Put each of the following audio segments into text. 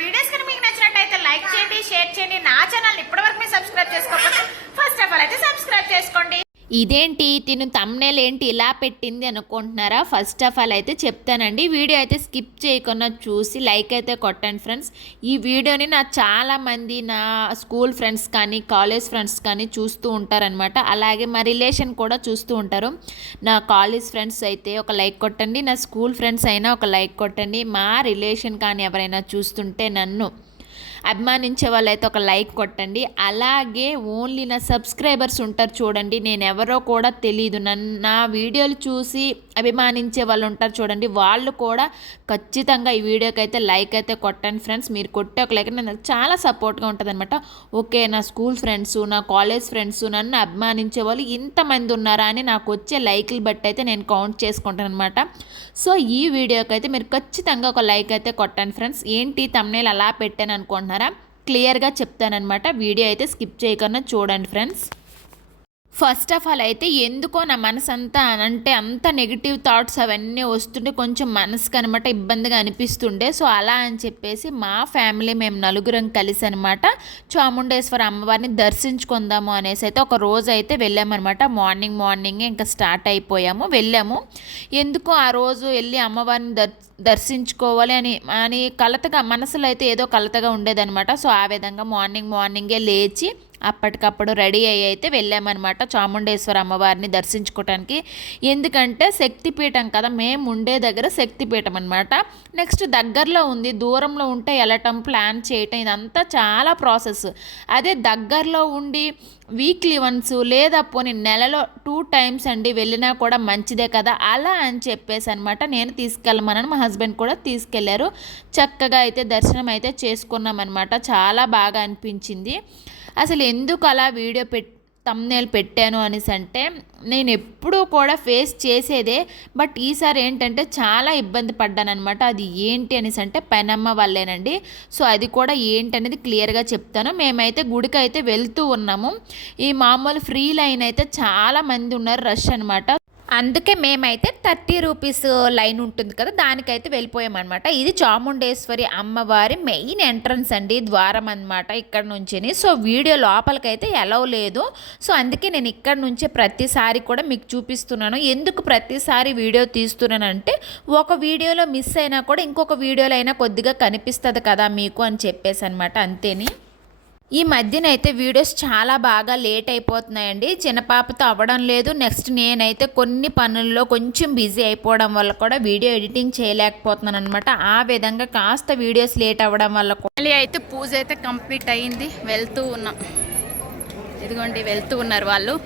Videos కనుక మీకు నచ్చినట్లయితే లైక్ చేయండి, షేర్ చేయండి. నా ఛానల్ ఇప్పటివరకు మీరు సబ్స్క్రైబ్ చేసుకోకపోతే ఫస్ట్ ఆఫ్ ఆల్ అయితే సబ్స్క్రైబ్ చేసుకోండి. ఇదేంటి తిను తమ్నేల్ ఏంటి ఇలా పెట్టింది అనుకుంటున్నారా? ఫస్ట్ ఆఫ్ ఆల్ అయితే చెప్తానండి, వీడియో అయితే స్కిప్ చేయకుండా చూసి లైక్ అయితే కొట్టండి ఫ్రెండ్స్. ఈ వీడియోని చాలామంది నా స్కూల్ ఫ్రెండ్స్ కానీ కాలేజ్ ఫ్రెండ్స్ కానీ చూస్తూ ఉంటారనమాట. అలాగే మా రిలేషన్ కూడా చూస్తూ ఉంటారు. నా కాలేజ్ ఫ్రెండ్స్ అయితే ఒక లైక్ కొట్టండి, నా స్కూల్ ఫ్రెండ్స్ అయినా ఒక లైక్ కొట్టండి. మా రిలేషన్ కానీ ఎవరైనా చూస్తుంటే నన్ను అభిమానించే వాళ్ళైతే ఒక లైక్ కొట్టండి. అలాగే ఓన్లీ నా సబ్స్క్రైబర్స్ ఉంటారు చూడండి, నేను ఎవరో కూడా తెలీదు, నా వీడియోలు చూసి అభిమానించే వాళ్ళు ఉంటారు చూడండి, వాళ్ళు కూడా ఖచ్చితంగా ఈ వీడియోకి అయితే లైక్ అయితే కొట్టండి ఫ్రెండ్స్. మీరు కొట్టే ఒక లైక్ నాకు చాలా సపోర్ట్గా ఉంటుంది అనమాట. ఓకే, నా స్కూల్ ఫ్రెండ్స్, నా కాలేజ్ ఫ్రెండ్స్, నన్ను అభిమానించే వాళ్ళు ఇంతమంది ఉన్నారా అని నాకు వచ్చే లైక్లు బట్టి అయితే నేను కౌంట్ చేసుకుంటాను అనమాట. సో ఈ వీడియోకి అయితే మీరు ఖచ్చితంగా ఒక లైక్ అయితే కొట్టండి ఫ్రెండ్స్. ఏంటి తమ్నేల్ అలా పెట్టాను అనుకుంటున్నారా? క్లియర్గా చెప్తానమాట, వీడియో అయితే స్కిప్ చేయకుండా చూడండి ఫ్రెండ్స్. ఫస్ట్ ఆఫ్ ఆల్ అయితే ఎందుకో నా మనసు అంతా అంటే అంత నెగిటివ్ థాట్స్ అవన్నీ వస్తుంటే కొంచెం మనసుకు అనమాట ఇబ్బందిగా అనిపిస్తుండే. సో అలా అని చెప్పేసి మా ఫ్యామిలీ మేము నలుగురం కలిసి అనమాట చాముండేశ్వరి అమ్మవారిని దర్శించుకుందాము అనేసి అయితే ఒక రోజు అయితే వెళ్ళామన్నమాట. మార్నింగే ఇంకా స్టార్ట్ అయిపోయాము, వెళ్ళాము. ఎందుకో ఆ రోజు వెళ్ళి అమ్మవారిని దర్శించుకోవాలి అని కలతగా మనసులో అయితే ఏదో కలతగా ఉండేదన్నమాట. సో ఆ విధంగా మార్నింగే లేచి అప్పటికప్పుడు రెడీ అయ్యి అయితే వెళ్ళామన్నమాట చాముండేశ్వరి అమ్మవారిని దర్శించుకోవటానికి. ఎందుకంటే శక్తిపీఠం కదా, మేము ఉండే దగ్గర శక్తిపీఠం అనమాట. నెక్స్ట్ దగ్గరలో ఉంది, దూరంలో ఉంటే వెళ్ళటం ప్లాన్ చేయటం ఇదంతా చాలా ప్రాసెస్. అదే దగ్గరలో ఉండి వీక్లీ వన్స్ లేదా పోనీ నెలలో 2 times అండి వెళ్ళినా కూడా మంచిదే కదా, అలా అని చెప్పేసి అనమాట నేను తీసుకెళ్ళమన్నాను. మా హస్బెండ్ కూడా తీసుకెళ్లారు. చక్కగా అయితే దర్శనం అయితే చేసుకున్నాం అనమాట. చాలా బాగా అనిపించింది. అసలు ఎందుకు అలా వీడియో తమ్నేల్ పెట్టాను అనేసి అంటే, నేను ఎప్పుడూ కూడా ఫేస్ చేసేదే, బట్ ఈసారి ఏంటంటే చాలా ఇబ్బంది పడ్డాను అనమాట. అది ఏంటి అనేసి అంటే పెనమ్మ వల్లేనండి. సో అది కూడా ఏంటనేది క్లియర్గా చెప్తాను. మేమైతే గుడికి అయితే వెళ్తూ ఉన్నాము. ఈ మామూలు ఫ్రీ లైన్ అయితే చాలా మంది ఉన్నారు, రష్ అనమాట. అందుకే మేమైతే 30 రూపీస్ లైన్ ఉంటుంది కదా, దానికైతే వెళ్ళిపోయామన్నమాట. ఇది చాముండేశ్వరి అమ్మవారి మెయిన్ ఎంట్రన్స్ అండి, ద్వారం అనమాట ఇక్కడ నుంచి. సో వీడియో లోపలికైతే ఎలవ్ లేదు. సో అందుకే నేను ఇక్కడ నుంచే ప్రతిసారి కూడా మీకు చూపిస్తున్నాను. ఎందుకు ప్రతిసారి వీడియో తీస్తున్నానంటే, ఒక వీడియోలో మిస్ అయినా కూడా ఇంకొక వీడియోలో అయినా కొద్దిగా కనిపిస్తుంది కదా మీకు అని చెప్పేసి అనమాట, అంతేని. ఈ మధ్యనైతే వీడియోస్ చాలా బాగా లేట్ అయిపోతున్నాయండి. చిన్నపాపతో అవ్వడం లేదు. నెక్స్ట్ నేనైతే కొన్ని పనుల్లో కొంచెం బిజీ అయిపోవడం వల్ల కూడా వీడియో ఎడిటింగ్ చేయలేకపోతున్నాను అనమాట. ఆ విధంగా కాస్త వీడియోస్ లేట్ అవ్వడం వల్ల మళ్ళీ అయితే పూజ అయితే కంప్లీట్ అయ్యింది. వెళ్తూ ఉన్నాం, ఇదిగోండి వెళ్తూ ఉన్నారు వాళ్ళు.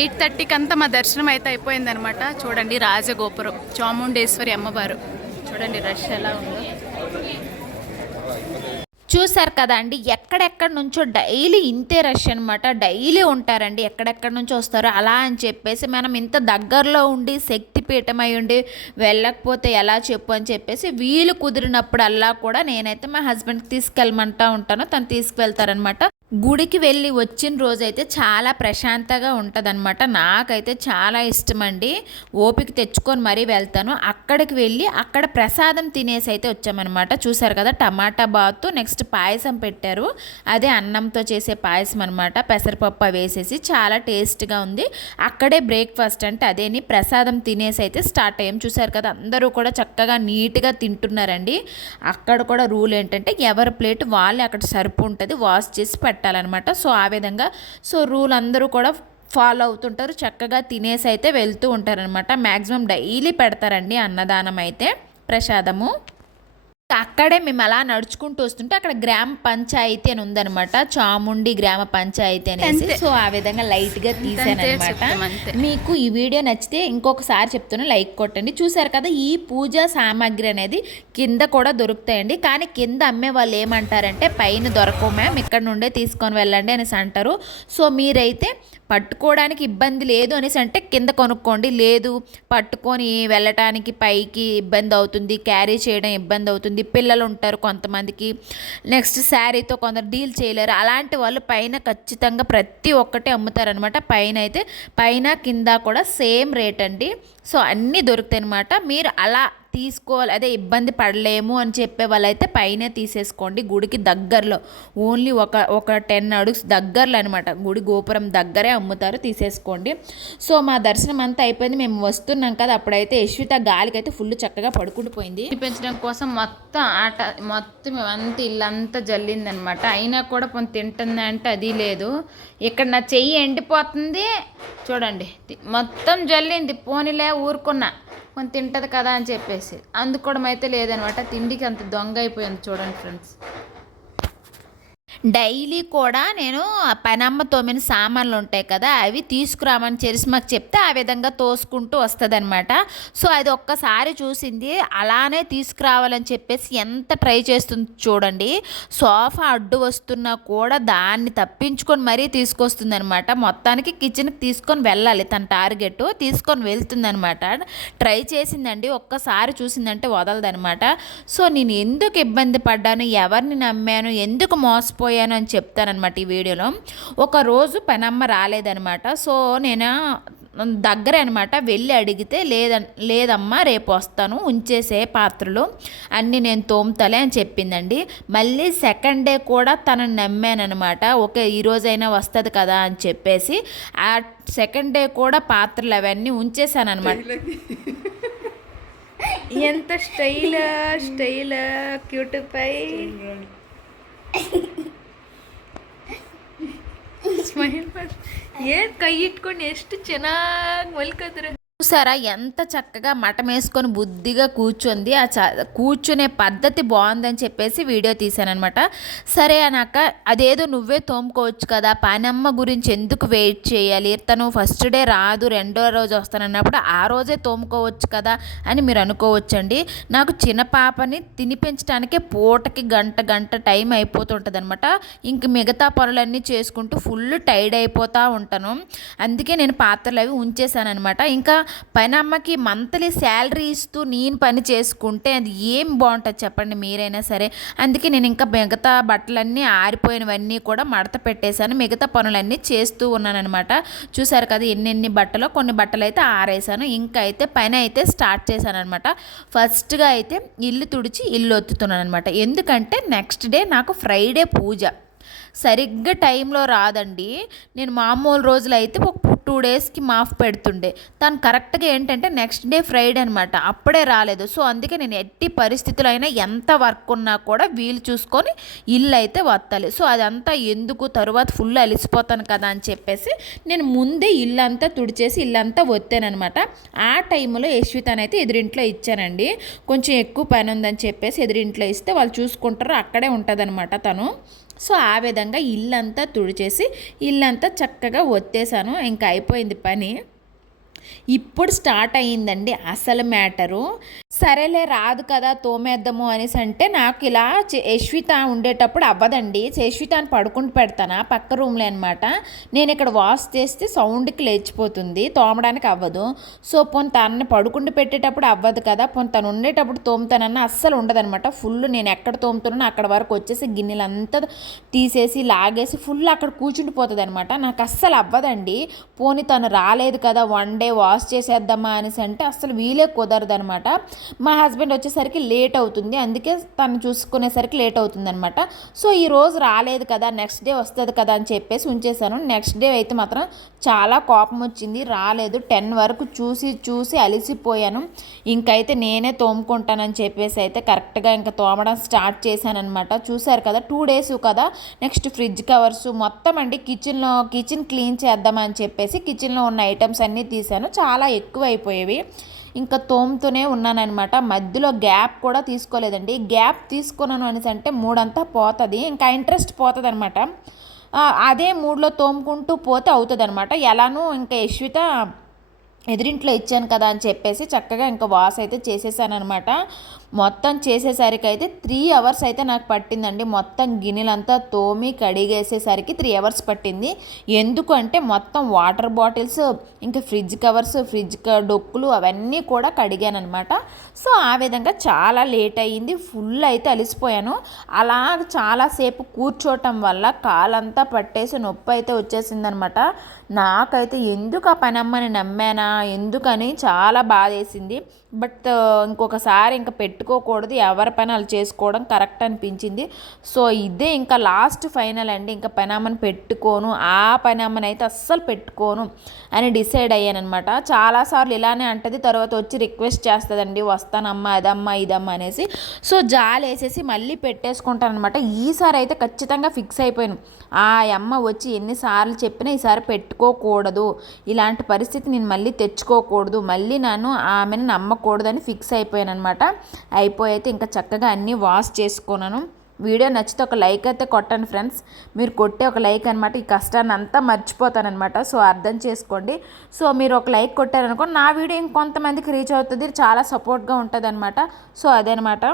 8:30కి అంతా మా దర్శనం అయితే అయిపోయిందనమాట. చూడండి రాజగోపురం, చాముండేశ్వరి అమ్మవారు. చూడండి రష్ ఎలా ఉందో. చూసారు కదా అండి, ఎక్కడెక్కడ నుంచో డైలీ ఇంతే రష్ అనమాట. డైలీ ఉంటారండి, ఎక్కడెక్కడ నుంచో వస్తారు. అలా అని చెప్పేసి మనం ఇంత దగ్గరలో ఉండి శక్తిపీఠం అయి ఉండి వెళ్ళకపోతే ఎలా చెప్పు అని చెప్పేసి వీలు కుదిరినప్పుడల్లా కూడా నేనైతే మా హస్బెండ్కి తీసుకెళ్ళమంటా ఉంటాను, తను తీసుకువెళ్తారనమాట. గుడికి వెళ్ళి వచ్చిన రోజైతే చాలా ప్రశాంతంగా ఉంటుందన్నమాట. నాకైతే చాలా ఇష్టమండి. ఓపిక తెచ్చుకొని మరీ వెళ్తాను. అక్కడికి వెళ్ళి అక్కడ ప్రసాదం తినేసి అయితే వచ్చామన్నమాట. చూసారు కదా, టమాటా బాతు నెక్స్ట్ పాయసం పెట్టారు. అదే అన్నంతో చేసే పాయసం అనమాట. పెసరపప్పు వేసేసి చాలా టేస్ట్గా ఉంది. అక్కడే బ్రేక్ఫాస్ట్ అంటే అదేని ప్రసాదం తినేసి అయితే స్టార్ట్ అయ్యాం. చూసారు కదా, అందరూ కూడా చక్కగా నీట్గా తింటున్నారండి. అక్కడ కూడా రూల్ ఏంటంటే ఎవరి ప్లేట్ వాళ్ళే అక్కడ సరుపు ఉంటుంది, వాష్ చేసి పెట్టాలన్నమాట. సో ఆ విధంగా రూల్ అందరూ కూడా ఫాలో అవుతుంటారు. చక్కగా తినేసి అయితే వెళ్తూ ఉంటారనమాట. మ్యాక్సిమం డైలీ పెడతారండి అన్నదానం అయితే, ప్రసాదము. అక్కడే మేము అలా నడుచుకుంటూ వస్తుంటే అక్కడ గ్రామ పంచాయతీ అని ఉందనమాట, చాముండి గ్రామ పంచాయతీ అనేసి. సో ఆ విధంగా లైట్గా తీసాను అనమాట. మీకు ఈ వీడియో నచ్చితే ఇంకొకసారి చెప్తాను, లైక్ కొట్టండి. చూసారు కదా, ఈ పూజా సామాగ్రి అనేది కింద కూడా దొరుకుతాయండి. కానీ కింద అమ్మే వాళ్ళు ఏమంటారంటే పైన దొరకవు మ్యామ్, ఇక్కడ నుండే తీసుకొని వెళ్ళండి అనేసి అంటారు. సో మీరైతే పట్టుకోవడానికి ఇబ్బంది లేదు అనేసి అంటే కింద కొనుక్కోండి. లేదు పట్టుకొని వెళ్ళటానికి పైకి ఇబ్బంది అవుతుంది, క్యారీ చేయడం ఇబ్బంది అవుతుంది, పిల్లలు ఉంటారు కొంతమందికి, నెక్స్ట్ శారీతో కొందరు డీల్ చేయలేరు, అలాంటి వాళ్ళు పైన ఖచ్చితంగా ప్రతి ఒక్కటి అమ్ముతారనమాట. పైన అయితే పైన కింద కూడా సేమ్ రేట్ అండి. సో అన్నీ దొరుకుతాయి అనమాట. మీరు అలా తీసుకోవాలి, అదే ఇబ్బంది పడలేము అని చెప్పే వాళ్ళైతే పైనే తీసేసుకోండి. గుడికి దగ్గరలో ఓన్లీ ఒక 10 అడుగుస్ దగ్గరలో అనమాట, గుడి గోపురం దగ్గరే అమ్ముతారు, తీసేసుకోండి. సో మా దర్శనం అంతా అయిపోయింది. మేము వస్తున్నాం కదా, అప్పుడైతే యశ్విత గాలికి అయితే ఫుల్ చక్కగా పడుకుండిపోయింది. పెంచడం కోసం మొత్తం అంతా ఇల్లంతా జల్లిందనమాట. అయినా కూడా పొంది తింటుంది అంటే అది లేదు. ఇక్కడ నా చెయ్యి ఎండిపోతుంది చూడండి, మొత్తం జల్లింది. పోనీలే ఊరుకున్నా, కొంత తింటది కదా అని చెప్పేసి. అందుకోవడం అయితే లేదనమాట, తిండికి అంత దొంగ అయిపోయింది చూడండి ఫ్రెండ్స్. డైలీ కూడా నేను పనమ్మ తోమిన సామాన్లు ఉంటాయి కదా, అవి తీసుకురామని చరిస్మాకి చెప్తే ఆ విధంగా తోసుకుంటూ వస్తుంది అనమాట. సో అది ఒక్కసారి చూసింది, అలానే తీసుకురావాలని చెప్పేసి ఎంత ట్రై చేస్తుంది చూడండి. సోఫా అడ్డు వస్తున్నా కూడా దాన్ని తప్పించుకొని మరీ తీసుకొస్తుంది అనమాట. మొత్తానికి కిచెన్కి తీసుకొని వెళ్ళాలి, తన టార్గెట్ తీసుకొని వెళ్తుంది అనమాట. ట్రై చేసిందండి, ఒక్కసారి చూసిందంటే వదలదనమాట. సో నేను ఎందుకు ఇబ్బంది పడ్డాను, ఎవరిని నమ్మాను, ఎందుకు మోసపోయాను అని చెప్తానమాట ఈ వీడియోలో. ఒకరోజు పనమ్మ రాలేదనమాట. సో నేను దగ్గరే అనమాట, వెళ్ళి అడిగితే లేదమ్మా రేపు వస్తాను, ఉంచేసే పాత్రలు అన్నీ నేను తోముతలే అని చెప్పిందండి. మళ్ళీ సెకండ్ డే కూడా తనని నమ్మానమాట. ఓకే ఈరోజైనా వస్తుంది కదా అని చెప్పేసి ఆ సెకండ్ డే కూడా పాత్రలు అవన్నీ ఉంచేసాను అనమాట. ఎంత స్టైల్ క్యూట్ పై ಸ್ಮೈಲ್ ಮಾಡಿ ಏನು ಕೈ ಇಟ್ಕೊಂಡು ಎಷ್ಟು ಚೆನ್ನಾಗಿ ಮಲ್ಕೋದ್ರೆ. చూసారా ఎంత చక్కగా మటం వేసుకొని బుద్ధిగా కూర్చుంది. కూర్చునే పద్ధతి బాగుందని చెప్పేసి వీడియో తీశానమాట. సరే అన్నాక అదేదో నువ్వే తోముకోవచ్చు కదా, పనమ్మ గురించి ఎందుకు వెయిట్ చేయాలి, తను ఫస్ట్ డే రాదు రెండో రోజు వస్తానన్నప్పుడు ఆ రోజే తోముకోవచ్చు కదా అని మీరు అనుకోవచ్చండి. నాకు చిన్న పాపని తినిపించడానికే పూటకి గంట టైం అయిపోతుంటుంది అనమాట. ఇంక మిగతా పనులన్నీ చేసుకుంటూ ఫుల్ టైర్డ్ అయిపోతూ ఉంటాను. అందుకే నేను పాత్రలు అవి ఉంచేసాను అనమాట. ఇంకా పనమ్మకి మంత్లీ శాలరీ ఇస్తూ నేను పని చేసుకుంటే అది ఏం బాగుంటుంది చెప్పండి మీరైనా సరే. అందుకే నేను ఇంకా మిగతా బట్టలన్నీ ఆరిపోయినవన్నీ కూడా మడత పెట్టేశాను, మిగతా పనులన్నీ చేస్తూ ఉన్నానమాట. చూసారు కదా ఎన్ని బట్టలు, కొన్ని బట్టలు అయితే ఆరేసాను. ఇంకా అయితే పని అయితే స్టార్ట్ చేశాను అనమాట. ఫస్ట్గా అయితే ఇల్లు తుడిచి ఇల్లు ఒత్తుతున్నాను అనమాట. ఎందుకంటే నెక్స్ట్ డే నాకు ఫ్రైడే పూజ సరిగ్గా టైంలో రాదండి. నేను మామూలు రోజులు అయితే ఒక 2 డేస్కి మాఫ్ పెడుతుండే, తను కరెక్ట్గా ఏంటంటే నెక్స్ట్ డే ఫ్రైడే అనమాట, అప్పుడే రాలేదు. సో అందుకే నేను ఎట్టి పరిస్థితుల్లో అయినా ఎంత వర్క్ ఉన్నా కూడా వీలు చూసుకొని ఇల్లు అయితే వత్తాలి. సో అదంతా ఎందుకు, తరువాత ఫుల్ అలిసిపోతాను కదా అని చెప్పేసి నేను ముందే ఇల్లంతా తుడిచేసి ఇల్లంతా వత్తానమాట. ఆ టైంలో యశ్వితనైతే ఎదురింట్లో ఇచ్చానండి. కొంచెం ఎక్కువ పని ఉందని చెప్పేసి ఎదురింట్లో ఇస్తే వాళ్ళు చూసుకుంటారు, అక్కడే ఉంటుందన్నమాట తను. సో ఆ విధంగా ఇల్లంతా తుడిచేసి ఇల్లంతా చక్కగా ఒత్తేసాను. ఇంకా అయిపోయింది పని. ఇప్పుడు స్టార్ట్ అయ్యిందండి అసలు మ్యాటరు. సరేలే రాదు కదా తోమేద్దాము అనేసి అంటే నాకు ఇలా యశ్విత ఉండేటప్పుడు అవ్వదండి. యశ్వితని పడుకుంటూ పెడతాను పక్క రూమ్లో అనమాట. నేను ఇక్కడ వాష్ చేస్తే సౌండ్కి లేచిపోతుంది, తోమడానికి అవ్వదు. సో తనని పడుకుంటూ పెట్టేటప్పుడు అవ్వదు కదా, తను ఉండేటప్పుడు తోముతానన్న అస్సలు ఉండదనమాట. ఫుల్ నేను ఎక్కడ తోముతున్నానో అక్కడ వరకు వచ్చేసి గిన్నెలంతా తీసేసి లాగేసి ఫుల్ అక్కడ కూర్చుండిపోతుంది అనమాట. నాకు అస్సలు అవ్వదండి. తను రాలేదు కదా 1 డే వాష్ చేసేద్దామా అనేసి అంటే అసలు వీలే కుదరదు అనమాట. మా హస్బెండ్ వచ్చేసరికి లేట్ అవుతుంది, అందుకే తను చూసుకునేసరికి లేట్ అవుతుంది అనమాట. సో ఈరోజు రాలేదు కదా, నెక్స్ట్ డే వస్తుంది కదా అని చెప్పేసి ఉంచేసాను. నెక్స్ట్ డే అయితే మాత్రం చాలా కోపం వచ్చింది, రాలేదు. 10 వరకు చూసి అలిసిపోయాను. ఇంకైతే నేనే తోముకుంటానని చెప్పేసి అయితే కరెక్ట్గా ఇంకా తోమడం స్టార్ట్ చేశాను అనమాట. చూసారు కదా 2 డేస్ కదా. నెక్స్ట్ ఫ్రిడ్జ్ కవర్స్ మొత్తం అండి, కిచెన్ క్లీన్ చేద్దామని చెప్పేసి కిచెన్లో ఉన్న ఐటమ్స్ అన్నీ తీసాను. చాలా ఎక్కువ అయిపోయేవి. ఇంకా తోముతూనే ఉన్నానమాట. మధ్యలో గ్యాప్ కూడా తీసుకోలేదండి. గ్యాప్ తీసుకున్నాను అనేసి అంటే మూడంతా పోతుంది, ఇంకా ఇంట్రెస్ట్ పోతుంది అనమాట. అదే మూడ్లో తోముకుంటూ పోతే అవుతుంది అనమాట. ఎలానూ ఇంకా యశ్విత ఎదురింట్లో ఇచ్చాను కదా అని చెప్పేసి చక్కగా ఇంకా వాష్ అయితే చేసేసాను అనమాట. మొత్తం చేసేసరికి అయితే 3 అవర్స్ అయితే నాకు పట్టిందండి. మొత్తం గిన్నెలంతా తోమి కడిగేసేసరికి 3 అవర్స్ పట్టింది. ఎందుకు అంటే మొత్తం వాటర్ బాటిల్స్, ఇంకా ఫ్రిడ్జ్ కవర్స్, డొక్కులు అవన్నీ కూడా కడిగాను అనమాట. సో ఆ విధంగా చాలా లేట్ అయ్యింది. ఫుల్ అయితే అలిసిపోయాను. అలా చాలాసేపు కూర్చోవటం వల్ల కాలంతా పట్టేసి నొప్పి అయితే వచ్చేసిందనమాట. నాకైతే ఎందుకు ఆ పనమ్మని నమ్మానా ఎందుకని చాలా బాధేసింది. బట్ ఇంకొకసారి ఇంకా పెట్టుకోకూడదు, ఎవరి పని వాళ్ళు చేసుకోవడం కరెక్ట్ అనిపించింది. సో ఇదే ఇంకా లాస్ట్ ఫైనల్ అండి, ఇంకా పనామని పెట్టుకోను, ఆ పనామని అయితే అస్సలు పెట్టుకోను అని డిసైడ్ అయ్యానమాట. చాలాసార్లు ఇలానే అంటది, తర్వాత వచ్చి రిక్వెస్ట్ చేస్తుందండి, వస్తానమ్మా అదమ్మా ఇదమ్మా అనేసి. సో జాలి వేసేసి మళ్ళీ పెట్టేసుకుంటాను అనమాట. ఈసారి అయితే ఖచ్చితంగా ఫిక్స్ అయిపోయాను, ఆ అమ్మ వచ్చి ఎన్నిసార్లు చెప్పినా ఈసారి పెట్టుకోకూడదు, ఇలాంటి పరిస్థితి నేను మళ్ళీ తెచ్చుకోకూడదు, మళ్ళీ నేను ఆమెను నమ్మకూడదని ఫిక్స్ అయిపోయాను అనమాట. అయిపోయి అయితే ఇంకా చక్కగా అన్నీ వాష్ చేసుకున్నాను. వీడియో నచ్చితే ఒక లైక్ అయితే కొట్టండి ఫ్రెండ్స్, మీరు కొట్టే ఒక లైక్ అనమాట ఈ కష్టాన్ని అంతా మర్చిపోతానమాట. సో అర్థం చేసుకోండి. సో మీరు ఒక లైక్ కొట్టారనుకో నా వీడియో ఇంకొంతమందికి రీచ్ అవుతుంది, చాలా సపోర్ట్గా ఉంటుంది అనమాట. సో అదనమాట.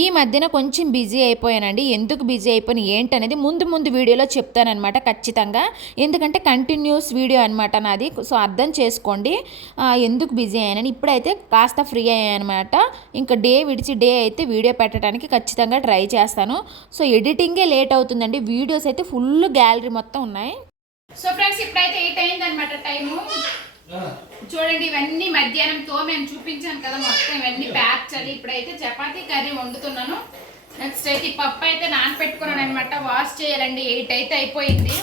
ఈ మధ్యన కొంచెం బిజీ అయిపోయానండి. ఎందుకు బిజీ అయిపోయిన ఏంటనేది ముందు వీడియోలో చెప్తానమాట ఖచ్చితంగా, ఎందుకంటే కంటిన్యూస్ వీడియో అనమాట నాది. సో అర్థం చేసుకోండి ఎందుకు బిజీ అయ్యానని. ఇప్పుడైతే కాస్త ఫ్రీ అయ్యానమాట. ఇంకా డే విడిచి డే అయితే వీడియో పెట్టడానికి ఖచ్చితంగా ట్రై చేస్తాను. సో ఎడిటింగే లేట్ అవుతుందండి, వీడియోస్ అయితే ఫుల్ గ్యాలరీ మొత్తం ఉన్నాయి. సో ఫ్రెండ్స్ ఇప్పుడైతే 8 అయిందనమాట టైము. చూడండి ఇవన్నీ మధ్యాహ్నంతో మేము చూపించాను కదా, మొత్తం ఇవన్నీ ప్యాక్ చేయాలి. ఇప్పుడైతే చపాతీ కర్రీ వండుతున్నాను. నెక్స్ట్ అయితే ఈ పప్పు అయితే నానపెట్టుకున్నాను అనమాట, వాష్ చేయాలండి. 8 అయితే అయిపోయింది,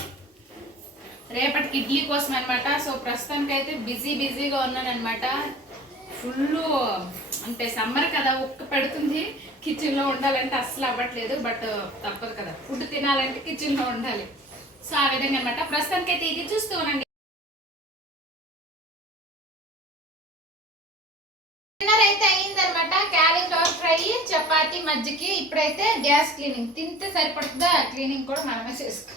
రేపటికి ఇడ్లీ కోసం అనమాట. సో ప్రస్తుతానికి అయితే బిజీగా ఉన్నాను అనమాట. ఫుల్ అంటే సమ్మర్ కదా, ఉక్క పెడుతుంది, కిచెన్లో ఉండాలంటే అస్సలు అవ్వట్లేదు. బట్ తప్పదు కదా, ఫుడ్ తినాలంటే కిచెన్లో ఉండాలి. సో ఆ విధంగా అనమాట. ప్రస్తుతానికి అయితే ఇది చూస్తూ ఉండండి. డిన్నర్ అయితే అయ్యిందనమాట, క్యాలీఫ్లవర్ ఫ్రై, చపాతి, మజ్జికి. ఇప్పుడైతే గ్యాస్ క్లీనింగ్, తింటే సరిపడుతుందా క్లీనింగ్ కూడా మనమే చేసుకో.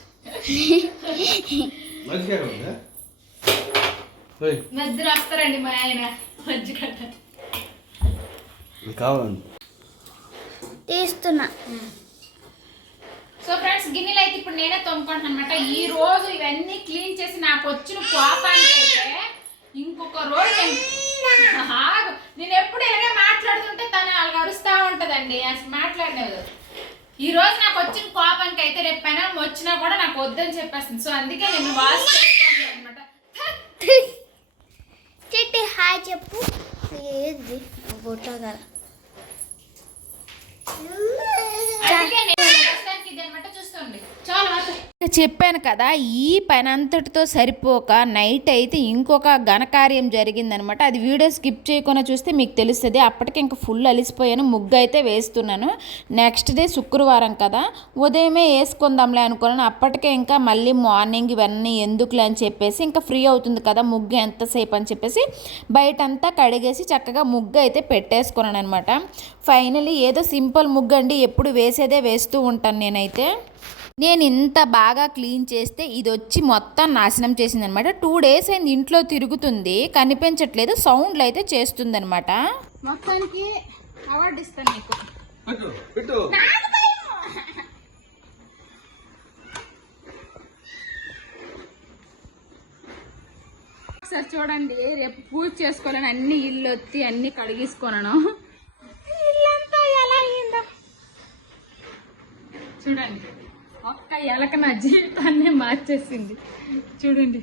మధ్యలో వస్తారండి మా ఆయన మజ్జిగ తీస్తున్నా. సో ఫ్రెండ్స్ గిన్నెలు అయితే ఇప్పుడు నేనే తోముకుంటాను అనమాట. ఈ రోజు ఇవన్నీ క్లీన్ చేసి నాకు వచ్చిన కోపానికి అయితే ఇంకొక రోజు నేను ఎప్పుడు ఇలాగే మాట్లాడుతుంటే తను వాళ్ళకి అరుస్తూ ఉంటుందండి, అసలు మాట్లాడలేదు. ఈ రోజు నాకు వచ్చిన కోపానికి అయితే రేపు పైన వచ్చినా కూడా నాకు వద్దని చెప్పేస్తుంది. సో అందుకే నేను వాష్ చేసుకోవాలి అనమాట. హాయ్ చెప్పు, ఏది ఫోటో కదా చూసుకోండి. చాలా చెప్పాను కదా, ఈ పని అంతటితో సరిపోక నైట్ అయితే ఇంకొక ఘనకార్యం జరిగిందనమాట. అది వీడియో స్కిప్ చేయకుండా చూస్తే మీకు తెలుస్తుంది. అప్పటికి ఇంకా ఫుల్ అలిసిపోయాను, ముగ్గు అయితే వేస్తున్నాను. నెక్స్ట్ డే శుక్రవారం కదా, ఉదయమే వేసుకుందాంలే అనుకున్నాను. అప్పటికే ఇంకా మళ్ళీ మార్నింగ్ ఇవన్నీ ఎందుకులే అని చెప్పేసి ఇంకా ఫ్రీ అవుతుంది కదా ముగ్గు ఎంతసేపు అని చెప్పేసి బయటంతా కడిగేసి చక్కగా ముగ్గు అయితే పెట్టేసుకున్నాను అనమాట. ఫైనలీ ఏదో సింపుల్ ముగ్గు అండి, ఎప్పుడు వేసేదే వేస్తూ ఉంటాను నేనైతే. నేను ఇంత బాగా క్లీన్ చేస్తే ఇది వచ్చి మొత్తం నాశనం చేసింది అనమాట. 2 days అయింది ఇంట్లో తిరుగుతుంది, కనిపించట్లేదు, సౌండ్లు అయితే చేస్తుంది అనమాట. మొత్తానికి అవార్డు ఇస్తాను నీకు. ఒకసారి చూడండి, రేపు పూజ చేసుకోవాలని అన్ని ఇల్లు వచ్చి అన్ని కడిగేసుకున్నాను. ఇల్లంతా ఎలా అయిందో చూడండి. ఒక్క ఎలక నా జీవితాన్ని మార్చేసింది. చూడండి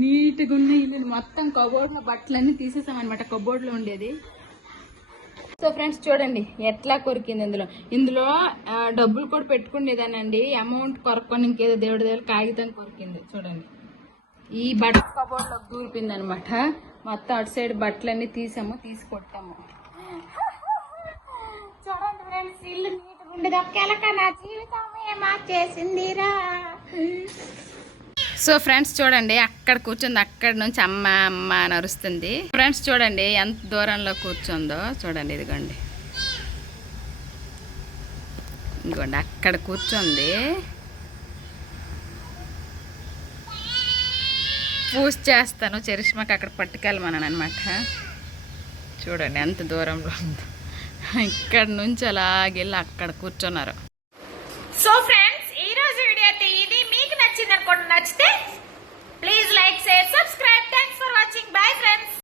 నీట్గా ఉన్న ఇల్లు మొత్తం కబోర్డ్లో బట్టలన్నీ తీసేసామన్నమాట, కబోర్డ్లో ఉండేది. సో ఫ్రెండ్స్ చూడండి ఎట్లా కొరికింది. ఇందులో డబ్బులు కూడా పెట్టుకునేదానండి, అమౌంట్ కొరకొని ఇంకేదో దేవుడి కాగితం కొరికింది. చూడండి ఈ బట్ట కబోర్డ్లో దూరిపోయింది అనమాట. మొత్తం అటు సైడ్ బట్టలన్నీ తీసి కొట్టాము. చూడండి ఫ్రెండ్స్, ఇల్లు నీట్గా ఉండేది, ఒక్క ఎలక నా జీవితమే మార్చేసిందిరా. సో ఫ్రెండ్స్ చూడండి అక్కడ కూర్చుంది, అక్కడ నుంచి అమ్మ అమ్మ అని అరుస్తుంది. ఫ్రెండ్స్ చూడండి ఎంత దూరంలో కూర్చుందో చూడండి, ఇదిగోండి ఇంకోండి అక్కడ కూర్చుంది. పూజ చేస్తాను చరిష్మాకి అక్కడ పట్టుకెళ్ళమన్నాను అనమాట. చూడండి ఎంత దూరంలో ఉందో, ఇక్కడ నుంచి అలాగెళ్ళి అక్కడ కూర్చున్నారు. సో ఫ్రెండ్స్ ఈ రోజు వీడియో అయితే ఇది. మీకు నచ్చింది అనుకోండి, నచ్చితే